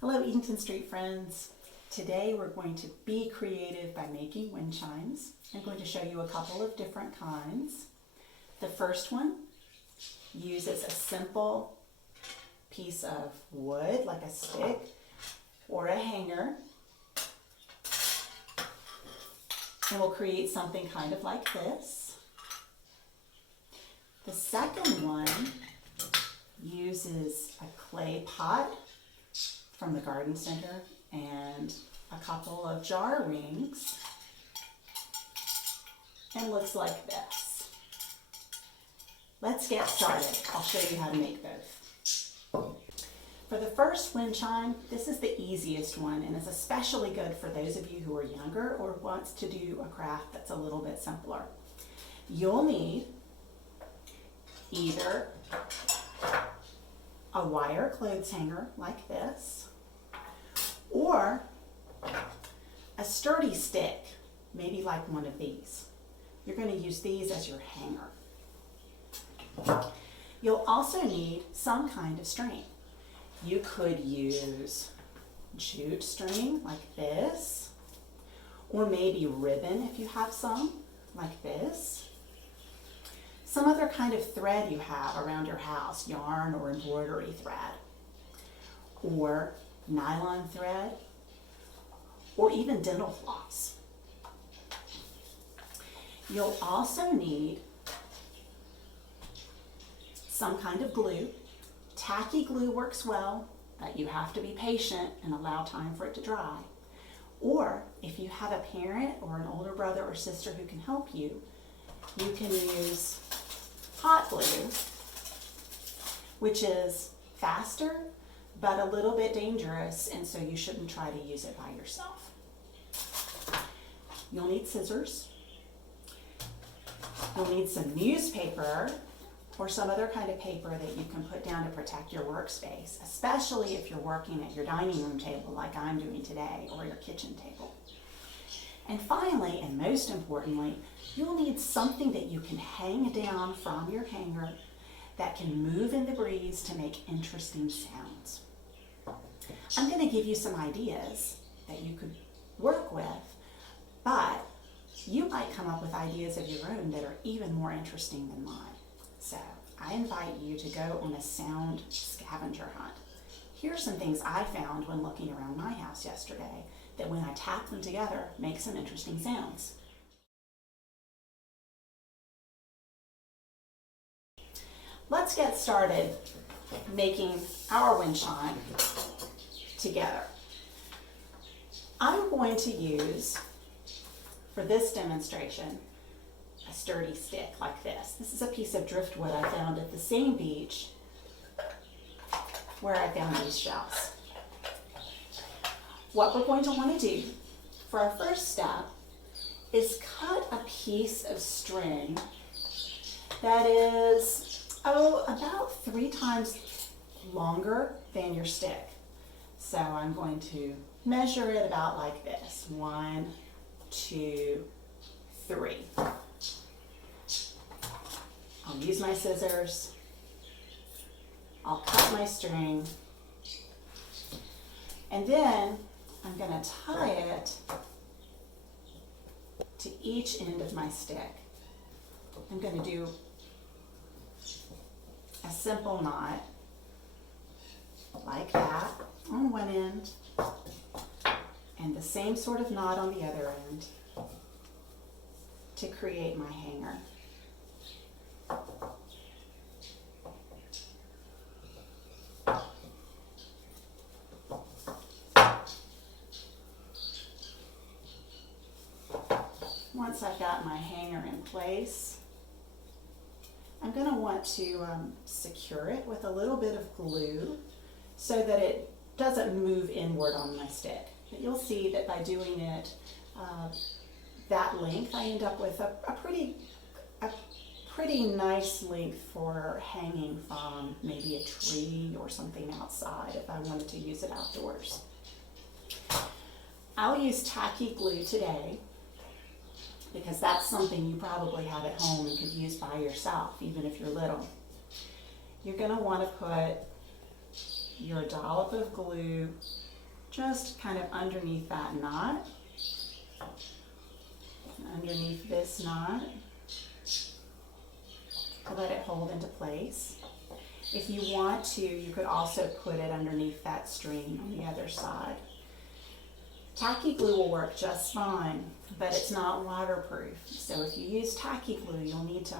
Hello Eatonton Street friends. Today we're going to be creative by making wind chimes. I'm going to show you a couple of different kinds. The first one uses a simple piece of wood like a stick or a hanger, and we'll create something kind of like this. The second one uses a clay pot from the garden center and a couple of jar rings, and looks like this. Let's get started. I'll show you how to make both. For the first wind chime, this is the easiest one and is especially good for those of you who are younger or wants to do a craft that's a little bit simpler. You'll need either a wire clothes hanger like this, or a sturdy stick, maybe like one of these. You're going to use these as your hanger. You'll also need some kind of string. You could use jute string like this, or maybe ribbon if you have some, like this. Some other kind of thread you have around your house, yarn or embroidery thread, or nylon thread, or even dental floss. You'll also need some kind of glue. Tacky glue works well, but you have to be patient and allow time for it to dry. Or if you have a parent or an older brother or sister who can help you, you can use hot glue, which is faster but a little bit dangerous, and so you shouldn't try to use it by yourself. You'll need scissors. You'll need some newspaper or some other kind of paper that you can put down to protect your workspace, especially if you're working at your dining room table like I'm doing today, or your kitchen table. And finally, and most importantly, you'll need something that you can hang down from your hanger that can move in the breeze to make interesting sounds. I'm going to give you some ideas that you could work with, but you might come up with ideas of your own that are even more interesting than mine. So I invite you to go on a sound scavenger hunt. Here's some things I found when looking around my house yesterday that when I tap them together make some interesting sounds. Let's get started making our wind chime together. I'm going to use, for this demonstration, a sturdy stick like this. This is a piece of driftwood I found at the same beach where I found these shells. What we're going to want to do for our first step is cut a piece of string that is, about 3 times longer than your stick. So I'm going to measure it about like this. 1, 2, 3. I'll use my scissors. I'll cut my string. And then I'm going to tie it to each end of my stick. I'm going to do a simple knot like that on one end, and the same sort of knot on the other end to create my hanger. Once I've got my hanger in place, I'm going to want to secure it with a little bit of glue so that it doesn't move inward on my stick. But you'll see that by doing it that length, I end up with a pretty nice length for hanging from maybe a tree or something outside if I wanted to use it outdoors. I'll use tacky glue today, because that's something you probably have at home and could use by yourself, even if you're little. You're going to want to put your dollop of glue just kind of underneath that knot, underneath this knot, to let it hold into place. If you want to, you could also put it underneath that string on the other side. Tacky glue will work just fine, but it's not waterproof. So if you use tacky glue, you'll need to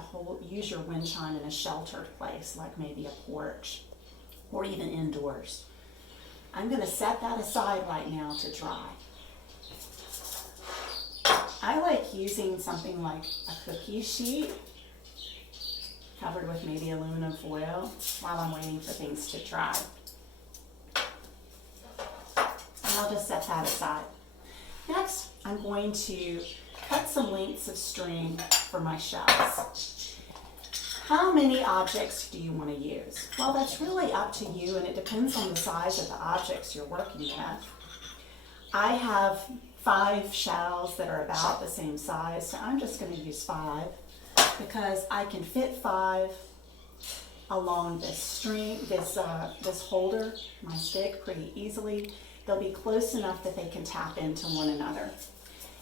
use your wind chime in a sheltered place, like maybe a porch or even indoors. I'm going to set that aside right now to dry. I like using something like a cookie sheet covered with maybe aluminum foil while I'm waiting for things to dry. And I'll just set that aside. Next, I'm going to cut some lengths of string for my shells. How many objects do you want to use? Well, that's really up to you, and it depends on the size of the objects you're working with. I have 5 shells that are about the same size, so I'm just going to use 5 because I can fit 5 along this string, this holder, my stick, pretty easily. They'll be close enough that they can tap into one another.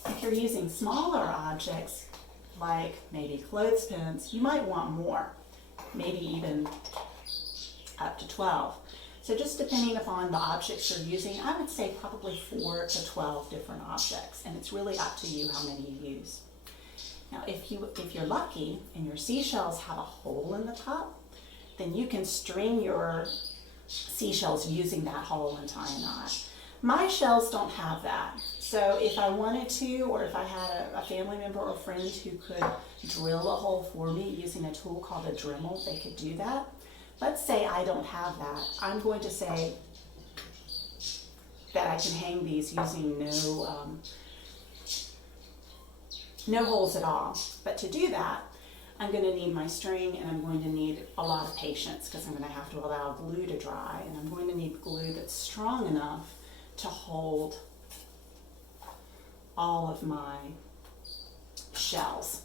If you're using smaller objects, like maybe clothespins, you might want more, maybe even up to 12. So just depending upon the objects you're using, I would say probably 4 to 12 different objects, and it's really up to you how many you use. Now, if you're lucky and your seashells have a hole in the top, then you can string your seashells using that hole and tie a knot. My shells don't have that, so if I wanted to, or if I had a family member or friend who could drill a hole for me using a tool called a Dremel, they could do that. Let's say I don't have that. I'm going to say that I can hang these using no holes at all. But to do that, I'm going to need my string, and I'm going to need a lot of patience because I'm going to have to allow glue to dry, and I'm going to need glue that's strong enough to hold all of my shells.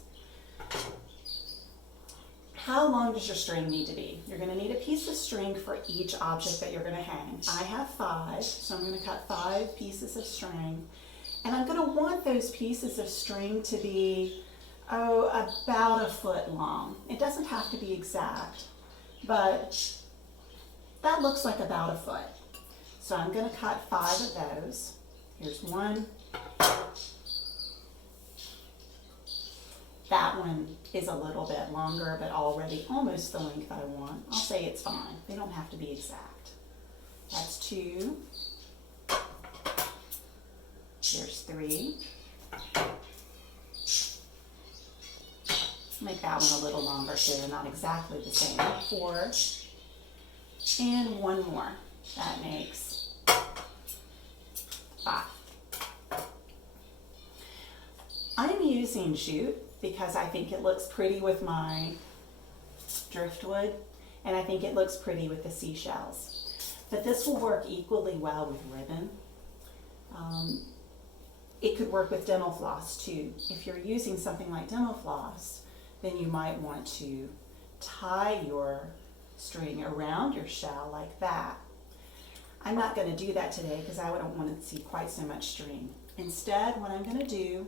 How long does your string need to be? You're going to need a piece of string for each object that you're going to hang. I have 5, so I'm going to cut 5 pieces of string, and I'm going to want those pieces of string to be about a foot long. It doesn't have to be exact, but that looks like about a foot. So I'm going to cut 5 of those. Here's one. That one is a little bit longer, but already almost the length I want. I'll say it's fine. They don't have to be exact. That's 2. Here's 3. Make that one a little longer so they're not exactly the same. 4. And one more. That makes 5. I'm using jute because I think it looks pretty with my driftwood, and I think it looks pretty with the seashells. But this will work equally well with ribbon. It could work with dental floss too. If you're using something like dental floss, then you might want to tie your string around your shell like that. I'm not going to do that today because I don't want to see quite so much string. Instead, what I'm going to do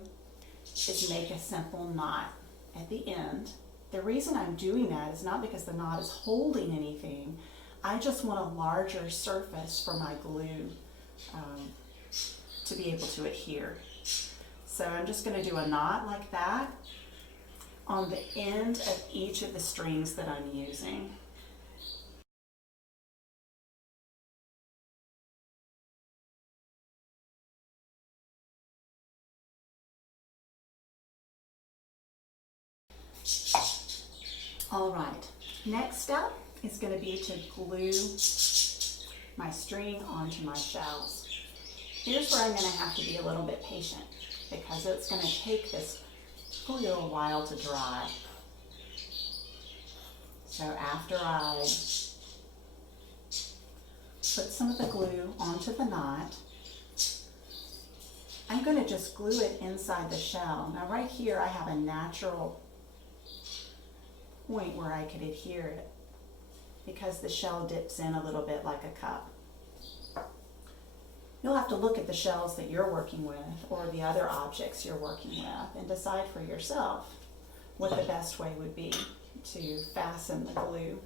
is make a simple knot at the end. The reason I'm doing that is not because the knot is holding anything. I just want a larger surface for my glue to be able to adhere. So I'm just going to do a knot like that on the end of each of the strings that I'm using. All right, next step is going to be to glue my string onto my shells. Here's where I'm going to have to be a little bit patient because it's going to take this glue a while to dry. So after I put some of the glue onto the knot, I'm going to just glue it inside the shell. Now right here I have a natural point where I could adhere it because the shell dips in a little bit like a cup. You'll have to look at the shells that you're working with or the other objects you're working with and decide for yourself what the best way would be to fasten the glue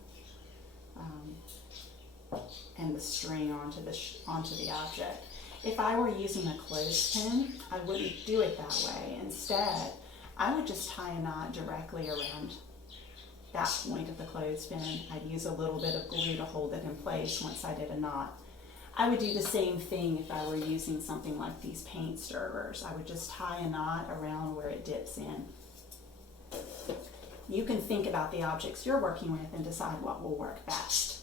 and the string onto the object. If I were using a clothespin, I wouldn't do it that way. Instead, I would just tie a knot directly around that point of the clothespin. I'd use a little bit of glue to hold it in place once I did a knot. I would do the same thing if I were using something like these paint stirrers. I would just tie a knot around where it dips in. You can think about the objects you're working with and decide what will work best.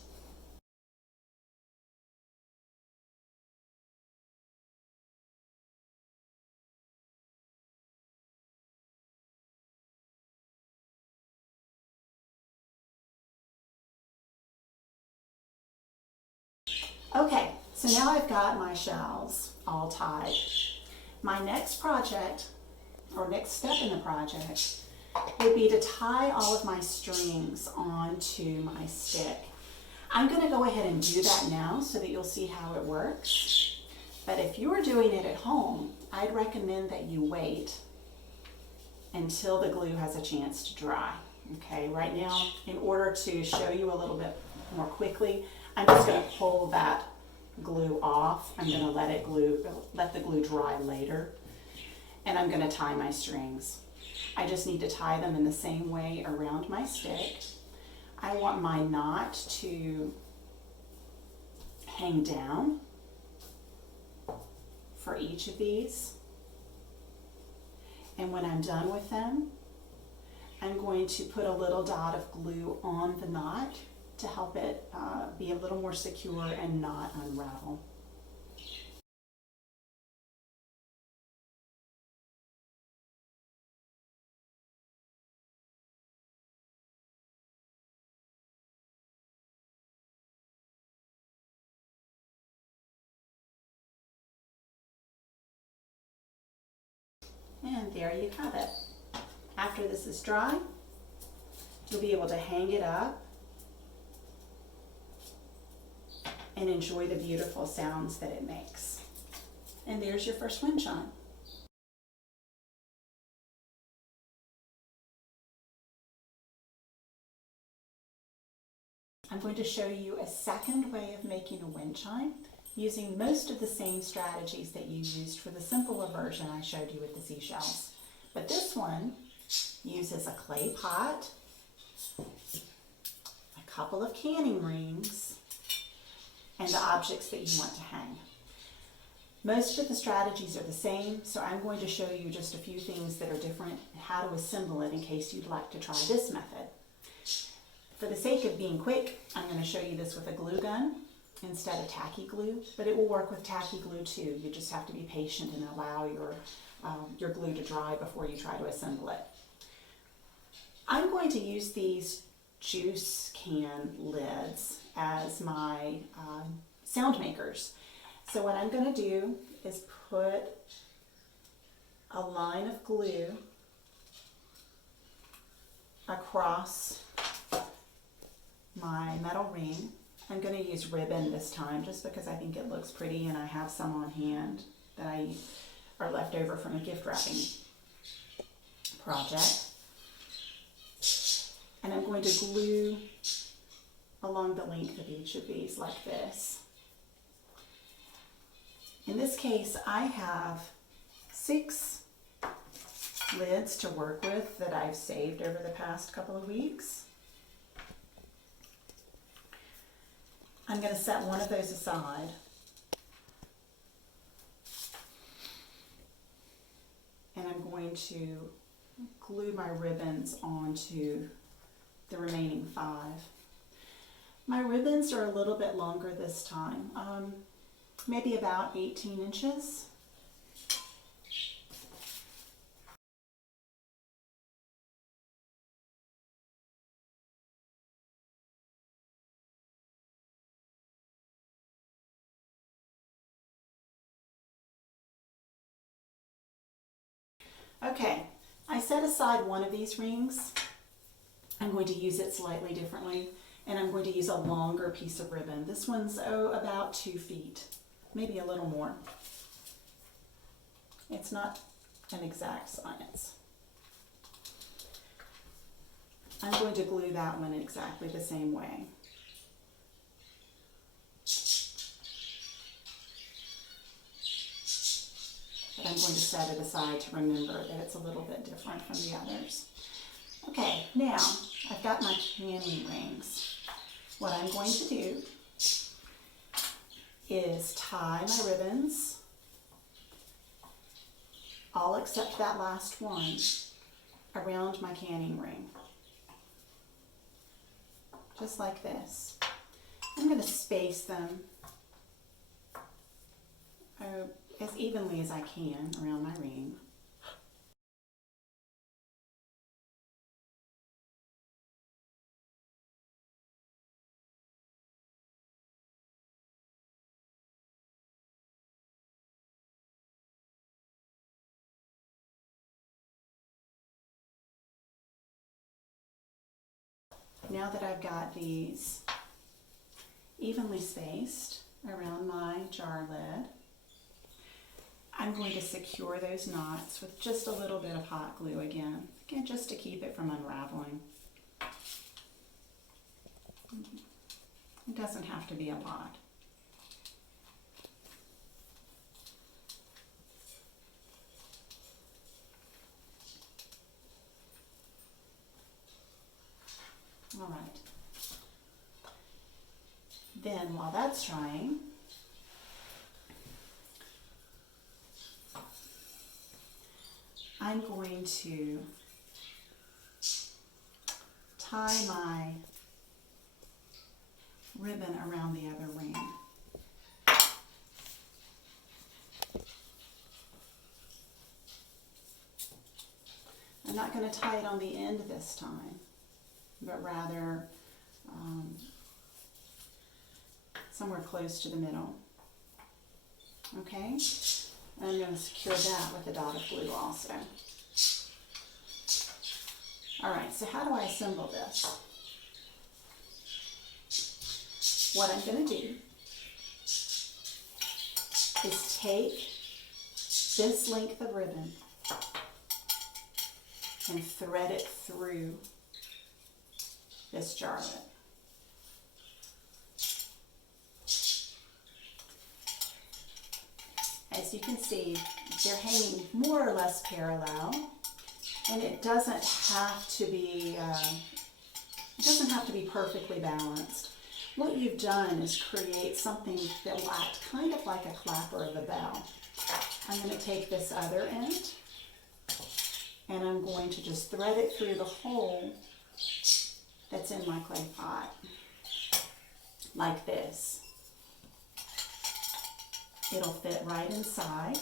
Okay, so now I've got my shells all tied. My next project, or next step in the project, would be to tie all of my strings onto my stick. I'm going to go ahead and do that now so that you'll see how it works. But if you're doing it at home, I'd recommend that you wait until the glue has a chance to dry. Okay, right now, in order to show you a little bit more quickly, I'm just going to pull that glue off. I'm going to let the glue dry later, and I'm going to tie my strings. I just need to tie them in the same way around my stick. I want my knot to hang down for each of these. And when I'm done with them, I'm going to put a little dot of glue on the knot to help it be a little more secure and not unravel. And there you have it. After this is dry, you'll be able to hang it up and enjoy the beautiful sounds that it makes. And there's your first wind chime. I'm going to show you a second way of making a wind chime using most of the same strategies that you used for the simpler version I showed you with the seashells. But this one uses a clay pot, a couple of canning rings, and the objects that you want to hang. Most of the strategies are the same, so I'm going to show you just a few things that are different and how to assemble it in case you'd like to try this method. For the sake of being quick, I'm going to show you this with a glue gun instead of tacky glue, but it will work with tacky glue too. You just have to be patient and allow your glue to dry before you try to assemble it. I'm going to use these juice can lids as my sound makers. So what I'm going to do is put a line of glue across my metal ring. I'm going to use ribbon this time just because I think it looks pretty, and I have some on hand that are left over from a gift wrapping project. And I'm going to glue along the length of each of these like this. In this case, I have 6 lids to work with that I've saved over the past couple of weeks. I'm going to set one of those aside. And I'm going to glue my ribbons onto the remaining 5. My ribbons are a little bit longer this time, maybe about 18 inches. Okay, I set aside one of these rings. I'm going to use it slightly differently, and I'm going to use a longer piece of ribbon. This one's about 2 feet. maybe a little more. It's not an exact science. I'm going to glue that one exactly the same way. But I'm going to set it aside to remember that it's a little bit different from the others. Okay, now I've got my canning rings. What I'm going to do is tie my ribbons, all except that last one, around my canning ring. Just like this. I'm going to space them as evenly as I can around my ring. Now that I've got these evenly spaced around my jar lid, I'm going to secure those knots with just a little bit of hot glue again just to keep it from unraveling. It doesn't have to be a lot. All right. Then while that's drying, I'm going to tie my ribbon around the other ring. I'm not going to tie it on the end this time, but rather somewhere close to the middle. Okay? And I'm going to secure that with a dot of glue also. Alright, so how do I assemble this? What I'm going to do is take this length of ribbon and thread it through this jar lid. As you can see, they're hanging more or less parallel, and it doesn't have to be perfectly balanced. What you've done is create something that will act kind of like a clapper of a bell. I'm going to take this other end, and I'm going to just thread it through the hole that's in my clay pot, like this. It'll fit right inside.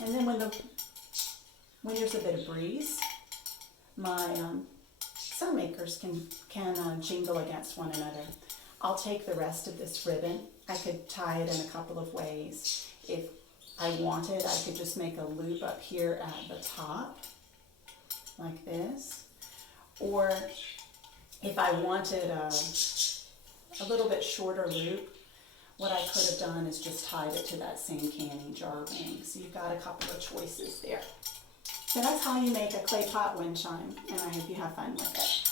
And then when there's a bit of breeze, my sew makers can jingle against one another. I'll take the rest of this ribbon. I could tie it in a couple of ways. If I wanted, I could just make a loop up here at the top, like this. Or if I wanted a little bit shorter loop, what I could have done is just tied it to that same canning jar ring. So you've got a couple of choices there. So that's how you make a clay pot wind chime, and I hope you have fun with it.